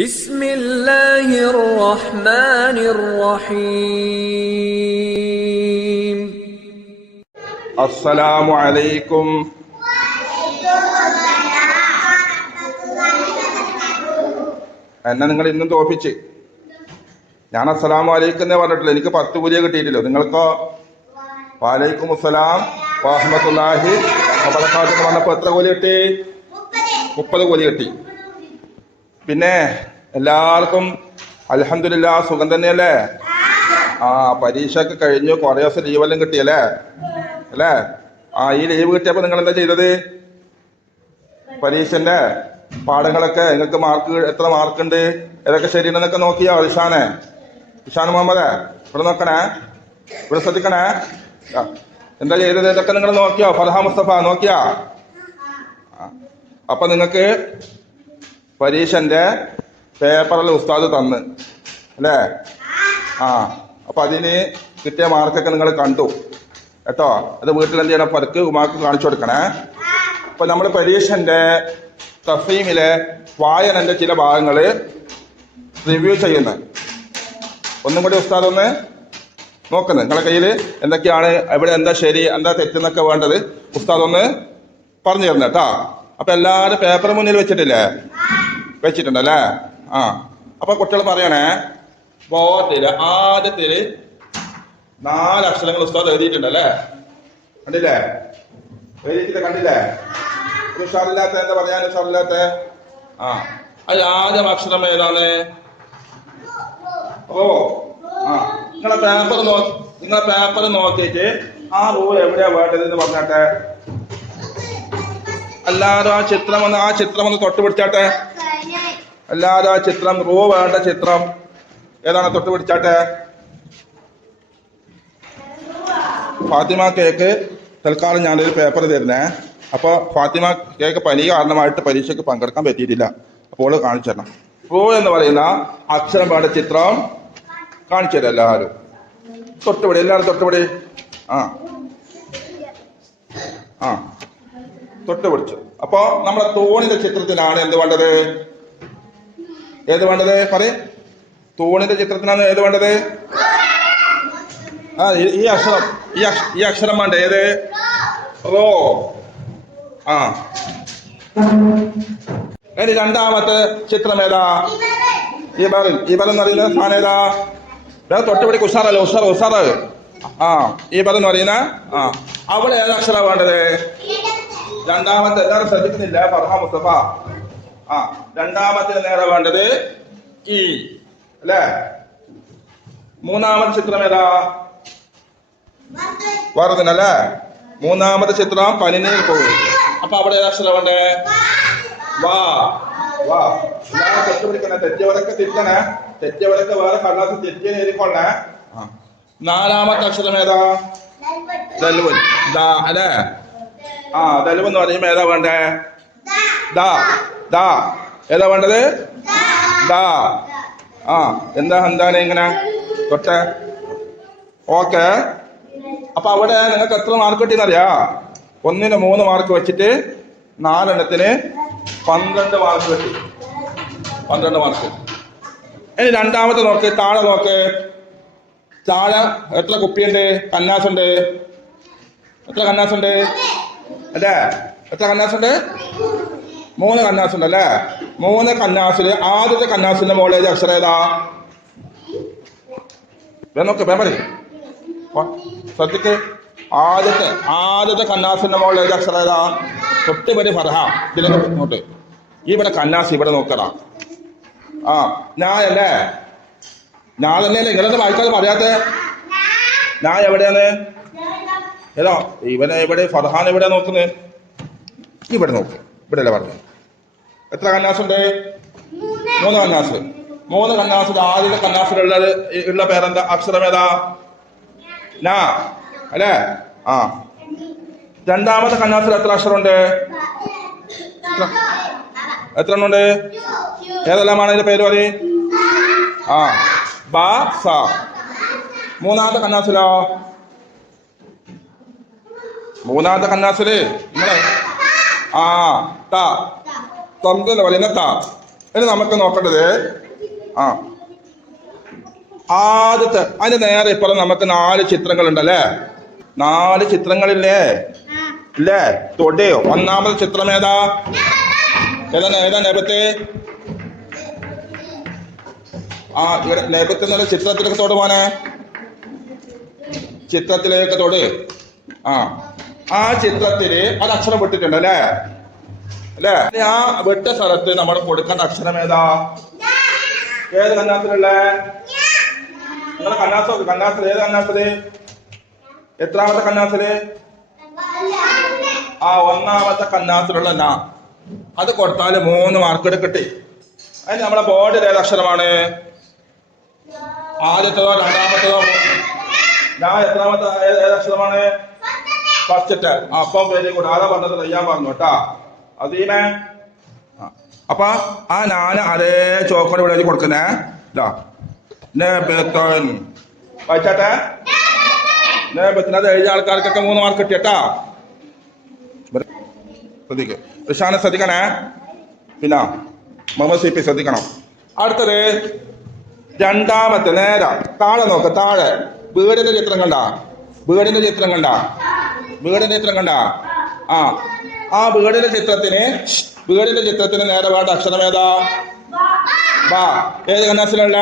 بسم الله الرحمن الرحيم السلام عليكم. എന്നെ നിങ്ങൾ ഇന്നും തോപ്പിച്ച്. ഞാൻ അസ്സലാമു അലൈക്കും എന്നേ പറഞ്ഞിട്ടില്ല. എനിക്ക് 10 കൂലിയെ കിട്ടിയിട്ടില്ലോ. നിങ്ങൾക്കോ വലൈക്കും അസ്സലാം വറഹ്മത്തുള്ളാഹി വബറകാതുഹു പറഞ്ഞപ്പോൾ എത്ര കൂലി കിട്ടി? 30 കൂലി കിട്ടി. പിന്നെ എല്ലാവർക്കും അൽഹംദുലില്ലാഹ് സുഖം തന്നെയല്ലേ? പരീക്ഷയൊക്കെ കഴിഞ്ഞു, കുറേ ദിവസം ലീവെല്ലാം കിട്ടിയല്ലേ അല്ലേ? ഈ ലീവ് കിട്ടിയപ്പോൾ നിങ്ങൾ എന്താ ചെയ്തത്? പരീക്ഷന്റെ പാഠങ്ങളൊക്കെ നിങ്ങൾക്ക് എത്ര മാർക്കുണ്ട്, ഏതൊക്കെ ശരിയെന്നൊക്കെ നോക്കിയോ? ഇഷാൻ മുഹമ്മദ് ഇവിടെ നോക്കണേ, ഇവിടെ ശ്രദ്ധിക്കണേ. എന്താ ചെയ്തത്? ഇതൊക്കെ നിങ്ങൾ നോക്കിയോ? ഫർഹ മുസ്തഫ നോക്കിയാ? അപ്പൊ നിങ്ങൾക്ക് പരീക്ഷന്റെ പേപ്പറിൽ ഉസ്താദ് തന്ന് അല്ലേ? അപ്പൊ അതിന് കിട്ടിയ മാർക്കൊക്കെ നിങ്ങൾ കണ്ടു കേട്ടോ. അത് വീട്ടിൽ എന്ത് ചെയ്യണം? പതുക്കെ ഉമാക്ക് കാണിച്ചു കൊടുക്കണേ. അപ്പൊ നമ്മൾ പരീക്ഷന്റെ തഫീമിലെ വായനന്റെ ചില ഭാഗങ്ങൾ റിവ്യൂ ചെയ്യുന്നത്. ഒന്നും കൂടി ഉസ്താദ് ഒന്ന് നോക്കുന്നത്. നിങ്ങളുടെ കയ്യിൽ എന്തൊക്കെയാണ്, എവിടെ എന്താ ശരി എന്താ തെറ്റെന്നൊക്കെ വേണ്ടത് ഉസ്താദ് ഒന്ന് പറഞ്ഞു തരുന്നത് കേട്ടോ. അപ്പൊ എല്ലാവരും പേപ്പർ മുന്നിൽ വെച്ചിട്ടുണ്ടല്ലേ? അപ്പൊ കുട്ടികൾ പറയണേ, ബോർഡില് ആദ്യത്തിൽ 4 അക്ഷരങ്ങൾ ഉസ്താദ് എഴുതിയിട്ടുണ്ടല്ലേ? കണ്ടില്ലേ? എഴുതിയിട്ടില്ല, കണ്ടില്ലേ? ഉഷാറില്ലാത്ത എന്താ പറയാൻ? ഉഷാറില്ലാത്ത അതിൽ ആദ്യം അക്ഷരം ഏതാണ്? നിങ്ങളെ പേപ്പർ നോക്കിയിട്ട് ആ റൂൾ എവിടെയാ വേണ്ടതെന്ന് പറഞ്ഞാട്ടെ. എല്ലാവരും ആ ചിത്രം ഒന്ന് തൊട്ട് പിടിച്ചാട്ടെ. എല്ലാവരും ആ ചിത്രം, റൂ വേണ്ട ചിത്രം ഏതാണ്? തൊട്ട് പിടിച്ചാട്ടെ. ഫാത്തിമ കേക്ക് തൽക്കാലം ഞാനൊരു പേപ്പർ തരുന്നേ. അപ്പോൾ ഫാത്തിമ കേക്ക് പനി കാരണമായിട്ട് പരീക്ഷയ്ക്ക് പങ്കെടുക്കാൻ പറ്റിയിട്ടില്ല. അപ്പോൾ കാണിച്ചു തരണം. റൂ എന്ന് പറയുന്ന അക്ഷരം വേണ്ട ചിത്രം കാണിച്ചു തരാം. എല്ലാവരും തൊട്ടുപിടി, എല്ലാവരും തൊട്ടുപിടി. തൊട്ടുപിടിച്ചു. അപ്പോ നമ്മളെ തൂണിന്റെ ചിത്രത്തിനാണ് എന്ത് വേണ്ടത്? ഏത് വേണ്ടത്? പറയ്. തൂണിന്റെ ചിത്രത്തിനാണ് ഏത് വേണ്ടത്? ഈ അക്ഷരം വേണ്ട. ഏത്? റോ. ഇനി രണ്ടാമത്തെ ചിത്രം ഏതാ? ഇബറൻ എന്ന് പറയുന്ന സാധനം ഏതാ? തൊട്ടുപിടിക്ക്. ഉഷാറല്ലേ? ഉഷാറ്. ഇബറൻ എന്ന് പറയുന്ന അവിടെ ഏത് അക്ഷരം വേണ്ടത്? രണ്ടാമത്തെ. എല്ലാവരും ശ്രദ്ധിക്കുന്നില്ല? ഫർഹ മുസ്തഫ. രണ്ടാമത്തെ നേരെ വേണ്ടത് ഈ അല്ലേ? മൂന്നാമത്തെ ചിത്രം ഏതാ? വറുതിനല്ലേ? മൂന്നാമത്തെ ചിത്രം പനിനീർ പോകും. അപ്പൊ അവിടെ ഏതാക്ഷരം വേണ്ടേ? വാ. തെറ്റുപിടിക്കണേ. തെറ്റിയവരൊക്കെ തിരിക്കണേ. തെറ്റിയവരൊക്കെ വേറെ കടലാസ് തെറ്റിയെ എഴുതിക്കൊള്ളേ. നാലാമത്തെ അക്ഷരം ഏതാ? ദൽവൻ. അല്ലേ? ദൽവ് എന്ന് പറയുമ്പോ ഏതാ വേണ്ടേ? ദാ. ഏതാ വേണ്ടത്? ദാ. എന്താണ് ഇങ്ങനെ തൊട്ടെ? ഓക്കെ. അപ്പൊ അവിടെ നിങ്ങൾക്ക് എത്ര മാർക്ക് കിട്ടിയെന്നറിയാ? 1-ന് 3 മാർക്ക് വെച്ചിട്ട് 4 12 മാർക്ക് കിട്ടി. 12 മാർക്ക്. ഇനി രണ്ടാമത്തെ നോക്ക്, താഴെ നോക്ക്. താഴെ എത്ര കുപ്പിയുണ്ട്? കന്നാസുണ്ട്. എത്ര കന്നാസുണ്ട് അല്ലേ? എത്ര കന്നാസുണ്ട്? 3 കന്നാസുണ്ട് അല്ലേ? 3 കന്നാസില് ആദ്യത്തെ കന്നാസിന്റെ മുകളിൽ അക്ഷരം ഏതാ? നോക്ക് പേപ്പറി ശ്രദ്ധിക്ക്. ആദ്യത്തെ കന്നാസിന്റെ മുകളിൽ അക്ഷരം ഏതാ? തൊട്ടുപരി ഫർഹ. ഇതിലേക്ക് ഇങ്ങോട്ട്. ഇവിടെ കന്നാസ് ഇവിടെ നോക്കടാ. ഞാനല്ലേ? ഞാൻ തന്നെയല്ലേ? നിങ്ങളൊന്നും വായിക്കാതെ പറയാത്ത ഞാൻ എവിടെയാണ്? ഏതാ? എവിടെ? ഫർഹാൻ എവിടെ നോക്കുന്നത്? ഇവിടെ നോക്ക്. ഇവിടെ അല്ലേ പറഞ്ഞു? എത്ര കന്നാസുണ്ട്? 3 കന്നാസ്. 3 കന്നാസിൽ ആദ്യത്തെ കന്നാസിലുള്ള പേരെന്താ? അക്ഷരം ഏതാ? നാ അല്ലേ? രണ്ടാമത്തെ കന്നാസിൽ എത്ര അക്ഷരമുണ്ട്? എത്ര എണ്ണുണ്ട്? ഏതെല്ലാമാണ് അതിന്റെ പേര് പറയും? ബ, സ. മൂന്നാമത്തെ കന്നാസിലോ? മൂന്നാമത്തെ കന്നാസില് നിങ്ങളെ തന്തെന്ന് പറയുന്ന ത. ഇനി നമുക്ക് നോക്കേണ്ടത് ആദ്യത്തെ അതിന് നേരെ ഇപ്പുറം നമുക്ക് 4 ചിത്രങ്ങളുണ്ടല്ലേ? 4 ചിത്രങ്ങളില്ലേ? ഇല്ലേ? തൊടയോ? ഒന്നാമത് ചിത്രം ഏതാ? ഏതാ നെബത്ത്? ഇവിടെ നെബത്ത് എന്നുള്ള ചിത്രത്തിലേക്ക് തൊട് പോനെ. ചിത്രത്തിലേക്ക് തൊട്. ആ ചിത്രത്തില് ഒരക്ഷരം വിട്ടിട്ടുണ്ട് അല്ലേ? ആ വിട്ട സ്ഥലത്ത് നമ്മൾ കൊടുക്കേണ്ട അക്ഷരം ഏതാ? ഏത് കന്നാസിലുള്ള? നിങ്ങളെ കന്നാസിൽ ഏത് കന്നാസില്? എത്രാമത്തെ കന്നാസില്? ഒന്നാമത്തെ കന്നാസിലുള്ള ന. അത് കൊടുത്താല് 3 മാർക്ക് കിട്ടി. അതിന് നമ്മളെ ബോർഡിൽ ഏത് അക്ഷരമാണ്? ആദ്യത്തേതോ രണ്ടാമത്തേതോ? ഞാൻ എത്രാമത്തെ ഏത് അക്ഷരമാണ്? ഫസ്റ്റത്തെ. അപ്പം വെരി ഗുഡ്. ആരാ പറഞ്ഞത്? തയ്യാൻ പറഞ്ഞു കേട്ടാ. അതീമേ. അപ്പൊ ആ ഞാൻ അതേ ചോക്കോട് ഇവിടെ കൊടുക്കുന്നേ. വായിച്ചാട്ടെ. അത് എഴുതിയ ആൾക്കാർക്കൊക്കെ 3 മാർക്ക് കിട്ടിയട്ടാ. ശ്രദ്ധിക്ക്. ഋഷാനെ ശ്രദ്ധിക്കണേ. പിന്നെ മുഹമ്മദ് CP ശ്രദ്ധിക്കണം. അടുത്തത് രണ്ടാമത്തെ നേരെ താഴെ നോക്ക്. താഴെ വീടിന്റെ ചിത്രം കണ്ട? വീടിന്റെ ചിത്രം കണ്ട? ആ വീടിന്റെ ചിത്രത്തിന് നേരെ വേണ്ട അക്ഷരം ഏതാ? ബാ. ഏത് കന്നാസിലുള്ള?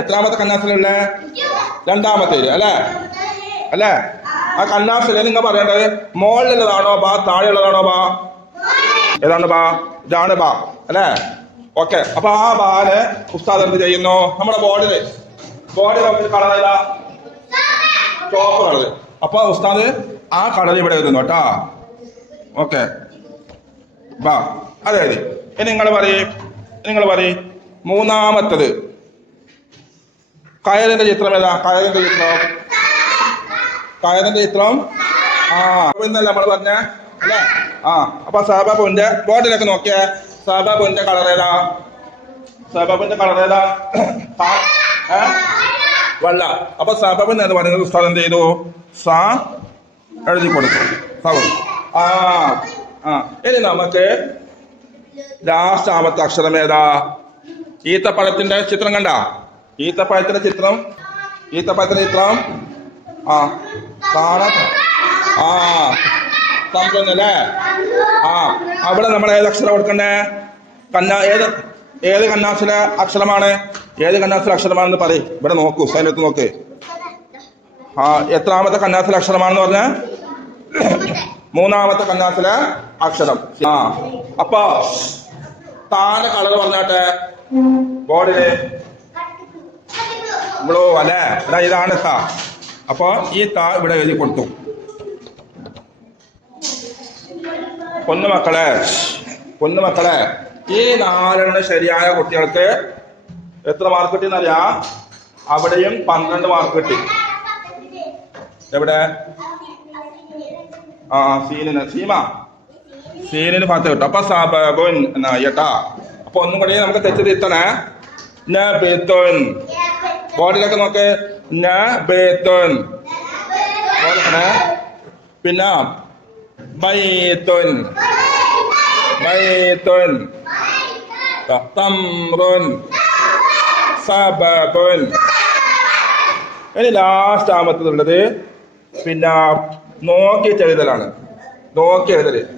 എത്രാമത്തെ കന്നാസിലുള്ള? രണ്ടാമത്തെ അല്ലേ? ആ കന്നാസില് നിങ്ങൾ പറയേണ്ടത് മുകളിലുള്ളതാണോ ബാ, താഴെയുള്ളതാണോ ബാ? ഏതാണ് ബാ? ഇതാണ് ബാ അല്ലേ? ഓക്കെ. അപ്പൊ ആ ബാല് ഉസ്താദ് എന്ത് ചെയ്യുന്നു? നമ്മുടെ ബോർഡിൽ കളർ ഏതാ? ചോപ്പ് കളർ. അപ്പൊ ഉസ്താദ് ആ കളർ ഇവിടെ എഴുതുന്നു കേട്ടാ. ഓക്കെ. ബാ അതെ. ഇനി നിങ്ങൾ പറയും മൂന്നാമത്തത് കയറിന്റെ ചിത്രം ഏതാ? കയറിന്റെ ചിത്രം എന്നല്ല നമ്മൾ പറഞ്ഞ അല്ലേ? അപ്പൊ സഹബാബുവിന്റെ ബോർഡിലൊക്കെ നോക്കിയേ. സഹബാബുവിന്റെ കളർ ഏതാ? വെള്ള. അപ്പൊ സഹബാബ് എന്ന് പറയുന്നത് ഉസ്താദ് എന്ത് ചെയ്തു? എഴുതി കൊടുത്തു. ഇനി നമുക്ക് ലാസ്റ്റാമത്തെ അക്ഷരം ഏതാ? ഈത്തപ്പഴത്തിന്റെ ചിത്രം കണ്ട? ഈത്തപ്പഴത്തിന്റെ ചിത്രം കാണാൻ തമ്പല്ലേ? അവിടെ നമ്മൾ ഏത് അക്ഷരം കൊടുക്കണ്ടേ? ഏത് കന്നാസിലെ അക്ഷരമാണ്? അക്ഷരമാണെന്ന് പറയും. ഇവിടെ നോക്കൂ, സൈലത്ത് നോക്ക്. എത്രാമത്തെ കന്നാസിലെ അക്ഷരമാണെന്ന് പറഞ്ഞ? മൂന്നാമത്തെ കന്നാസിലെ അക്ഷരം. അപ്പൊ താഴെ കളർ പറഞ്ഞാട്ടെ ബോർഡില്. ബ്ലൂ അല്ലേ? ഇതാണ് താ. അപ്പൊ ഈ താ ഇവിടെ എഴുതി കൊടുത്തു. പൊന്നുമക്കളെ ഈ 4 ശരിയായ കുട്ടികൾക്ക് എത്ര മാർക്ക് കിട്ടിയെന്നറിയാം? അവിടെയും 12 മാർക്ക് കിട്ടി. എവിടെ? സീനിന് 10 കിട്ടും. അപ്പൊ സബബുൻ എന്നായിട്ടാ. അപ്പൊ ഒന്നും കൂടി നമുക്ക് തെറ്റ് തിരുത്തണേ. ബോർഡിലൊക്കെ നോക്ക്. പിന്നെ ബൈത്തുൻ തംറുൻ സബബുൻ. ഇനി ലാസ്റ്റ് ആമത്തുള്ളത് പിന്നെ നോക്കിയിട്ട് എഴുതലാണ്.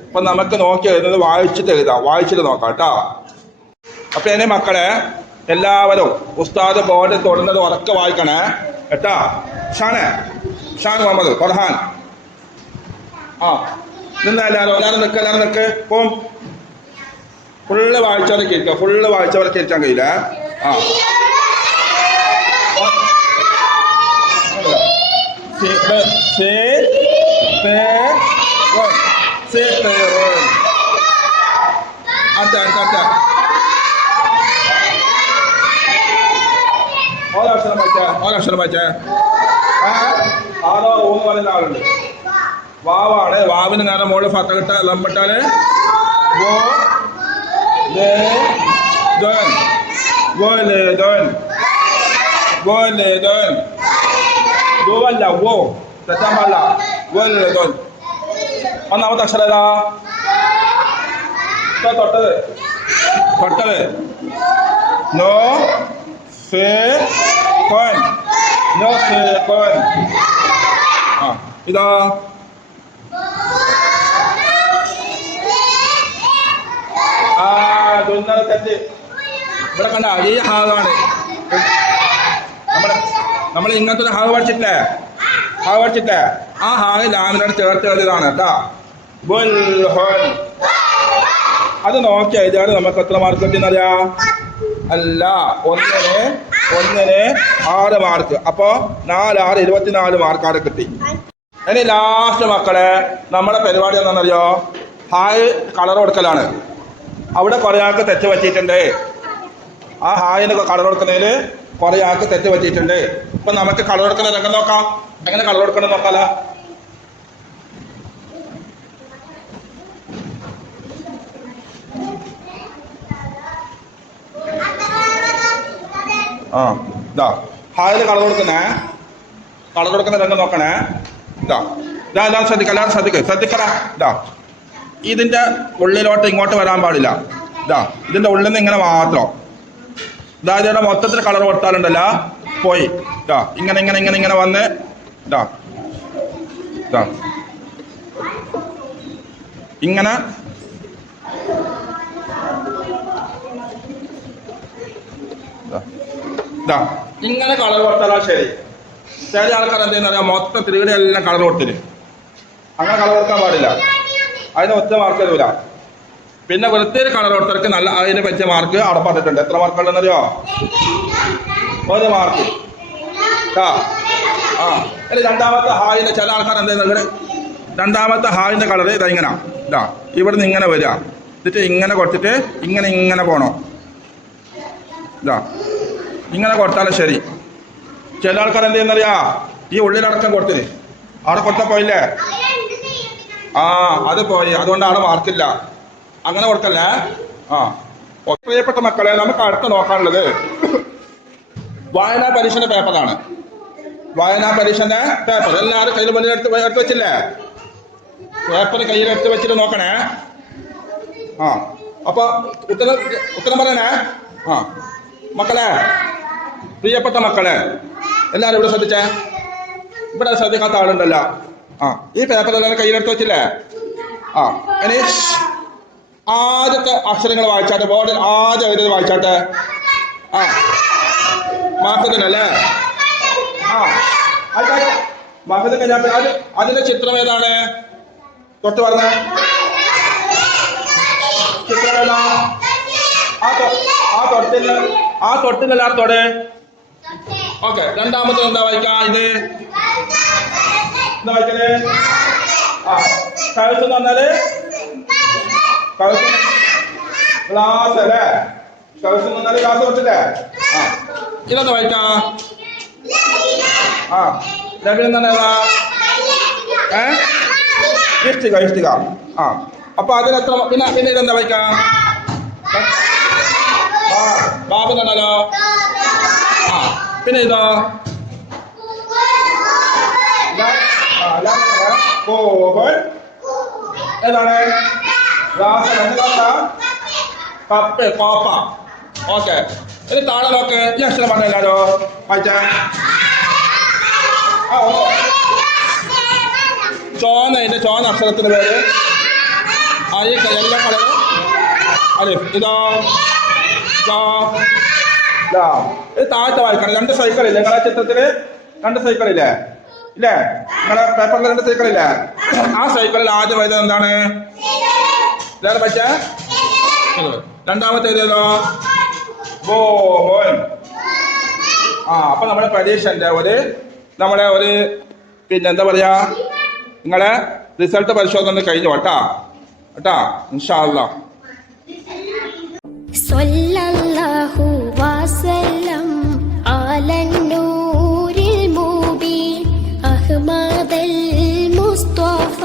അപ്പൊ നമുക്ക് നോക്കി എഴുതുന്നത് വായിച്ചിട്ട് നോക്കാം കേട്ടോ. അപ്പൊ എന്നെ മക്കളെ എല്ലാവരും ഉസ്താദ് ബോർഡ് തൊടുന്നത് ഉറക്കെ വായിക്കണേ കേട്ടാ. ഷാൻ മുഹമ്മദ് ഫർഹാൻ എല്ലാവരും നിൽക്ക്. പോം. ഫുള്ള് വായിച്ചവരൊക്കെ ഇരിക്കാൻ കഴിയില്ല. ഓരക്ഷരം വായിച്ചേ. ആരോ ഊന്ന് പറയുന്ന ആളുണ്ട്. വാവാണ്. വാവിന് നേരെ മുകളിൽ ഫത്തഹിട്ട ലംബിട്ടാല് തെറ്റാൻ പാടില്ല. ഒന്നാമത്തെ അക്ഷരം ഏതാ? തൊട്ടത് തൊട്ടത് നോ സെക്കൻഡ് നോ സെക്കൻഡ്. ആ ഇതാ ദുന്നൽ തെറ്റ്. ഇവിടെ കണ്ട ഈ ഹാവാണ് നമ്മൾ ഇങ്ങനത്തെ ഒരു ഹാവ് പഠിച്ചിട്ടില്ലേ? ഹാവ് പഠിച്ചിട്ടില്ലേ? ആ ഹാവ് ലാമിനോട് ചേർത്ത് എഴുതിയതാണ് കേട്ടാ. ബുൽഹുൻ. അത് നോക്കി എഴുതിയാൽ നമുക്ക് എത്ര മാർക്ക് കിട്ടിയെന്നറിയാം? അല്ല, ഒന്നിന് 6 മാർക്ക്. അപ്പോ 4 6 24 മാർക്കാണ് കിട്ടി. ഇനി ലാസ്റ്റ് മക്കളെ നമ്മുടെ പരിപാടി എന്താണെന്നറിയോ? ഹായ് കളർ കൊടുക്കലാണ്. അവിടെ കുറെ ആൾക്ക് തെറ്റ് പറ്റിയിട്ടുണ്ട്. ആ ഹായിന് കളർ കൊടുക്കുന്നതിൽ കുറെ ആൾക്ക് തെറ്റ് പറ്റിയിട്ടുണ്ട്. ഇപ്പൊ നമുക്ക് കളർ കൊടുക്കുന്ന രംഗം നോക്കാം. എങ്ങനെ കളർ കൊടുക്കണം നോക്കാലോ? ആ ഇതാ ഹായില് കളർ കൊടുക്കുന്ന രംഗം നോക്കണേ. ഇതാ ഞാൻ ശ്രദ്ധിക്കാം, എല്ലാവരും ശ്രദ്ധിക്കടാ. ഇതാ ഇതിന്റെ ഉള്ളിലോട്ട് ഇങ്ങോട്ട് വരാൻ പാടില്ല. ഇതാ ഇതിന്റെ ഉള്ളിൽ നിന്ന് ഇങ്ങനെ മാത്രം. അതായത് ഇവിടെ മൊത്തത്തിൽ കളർ കൊടുത്താലുണ്ടല്ല പോയി. ഇതാ ഇങ്ങനെ ഇങ്ങനെ ഇങ്ങനെ ഇങ്ങനെ വന്ന് ഇതാ ഇതാ ഇങ്ങനെ ഇതാ ഇങ്ങനെ കളർ കൊടുത്താലോ ശരി. ചില ആൾക്കാർ എന്തെന്ന് പറയാം, മൊത്തത്തിൽ ഇവിടെ എല്ലാം കളർ കൊടുത്തിട്ട്. അങ്ങനെ കളർ കൊടുക്കാൻ പാടില്ല. അതിന് ഒറ്റ മാർക്ക് തരൂല. പിന്നെ വൃത്തിയിൽ കളർ കൊടുത്തവർക്ക് നല്ല അതിനെ പറ്റിയ മാർക്ക് അവിടെ പറഞ്ഞിട്ടുണ്ട്. എത്ര മാർക്കുണ്ടെന്നറിയോ? 1 മാർക്ക്. ആ ഇനി രണ്ടാമത്തെ ഹായിന്റെ ചില ആൾക്കാർ എന്താ, രണ്ടാമത്തെ ഹായിന്റെ കളർ ഇതാ ഇങ്ങനെ. ഇതാ ഇവിടെ നിന്ന് ഇങ്ങനെ വരിക, എന്നിട്ട് ഇങ്ങനെ കൊടുത്തിട്ട് ഇങ്ങനെ ഇങ്ങനെ പോണോ. ഇതാ ഇങ്ങനെ കൊടുത്താലും ശരി. ചില ആൾക്കാർ എന്ത് ചെയ്യുന്നറിയാ, ഈ ഉള്ളിലടക്കം കൊടുത്തിന് അവിടെ കൊടുത്താൽ പോയില്ലേ? ആ അത് പോയി, അതുകൊണ്ട് അവിടെ മാർക്കില്ല. അങ്ങനെ കൊടുക്കല്ലേ. ആ പ്രിയപ്പെട്ട മക്കളെ, നമുക്ക് അടുത്ത് നോക്കാനുള്ളത് വായനാ പരീക്ഷന്റെ പേപ്പറാണ്. വായനാ പരീക്ഷന്റെ പേപ്പർ എല്ലാവരും കയ്യിൽ മുന്നിൽ എടുത്ത് വെച്ചില്ലേ? പേപ്പർ കയ്യിലെടുത്ത് വെച്ചിട്ട് നോക്കണേ. ആ അപ്പൊ ഉത്തരം പറയണേ. ആ മക്കളെ, പ്രിയപ്പെട്ട മക്കളെ, എല്ലാവരും ഇവിടെ ശ്രദ്ധിച്ചേ. ഇവിടെ ശ്രദ്ധിക്കാത്ത ആളുണ്ടല്ലോ. ആ ഈ പേപ്പർ എല്ലാവരും കയ്യിലെടുത്ത് വെച്ചില്ലേ? ആ ഇനി ആദ്യത്തെ അക്ഷരങ്ങൾ വായിച്ചാട്ടെ. ബോർഡിൽ ആദ്യം അവരത് വായിച്ചാട്ടെ. ആ മാക്കത്തിനല്ലേ? ആ മാക്കത്തിന് ഞാൻ അതിന്റെ ചിത്രം ഏതാണ്? തൊട്ട് പറഞ്ഞ ചിത്രം ഏതാ? ആ തൊട്ടില്ലാത്തോടെ. ഓക്കെ, രണ്ടാമത്തെ എന്താ വായിക്കാം? ഇത് എന്താ വായിക്കല്? ആ കഴുത്ത് എന്ന് പറഞ്ഞാല് ഗ്ലാസ് അല്ലേ? കഴുത്ത് എന്ന് പറഞ്ഞാല് ഗ്ലാസ് തൊട്ടില്ലേ? ആ ഇതെന്താ വായിക്കാം? ആ രബിൽ എന്ന് പറഞ്ഞാ ഇഷ്ടിക. ആ അപ്പൊ അതിനെത്ര? പിന്നെ ഇതെന്താ വായിക്കാം? ബാബു തന്നാലോ? ആ പിന്നെ ഇതോ? ഏതാണ്? കോപ്പ. ഓക്കെ, ഇത് താഴെ നോക്ക്. ഈ അക്ഷരം പറഞ്ഞല്ലോ വായിച്ചാ. ഇതിന്റെ ചോന്ന അക്ഷരത്തിന്റെ പേര് എല്ലാ കളറ് അലിഫ്. ഇതോ ഇത് താഴത്തെ വായിക്കണം. 2 സൈക്കിളില്ലേ നിങ്ങളെ ചിത്രത്തില്? 2 സൈക്കിളില്ലേ? ഇല്ലേ നിങ്ങളെ പേപ്പറിൽ? 2 സൈക്കിളില്ലേ? ആ സൈക്കിളിൽ ആദ്യം എഴുതുന്നത് എന്താണ്? ഇതാണ് പറ്റ. രണ്ടാമത്തെ എഴുതിയതോ? ബോൻ. ആ അപ്പൊ നമ്മുടെ പരീക്ഷന്റെ നമ്മളെ പിന്നെ എന്താ പറയാ, നിങ്ങളെ റിസൾട്ട് പരിശോധന കഴിഞ്ഞു കേട്ടാ ഇൻഷാ അല്ലാഹ്. സ്വല്ലല്ലാഹു വസല്ലം അലൻ നൂരിൽ മുബീൻ അഹ്മദൽ മുസ്തഫ.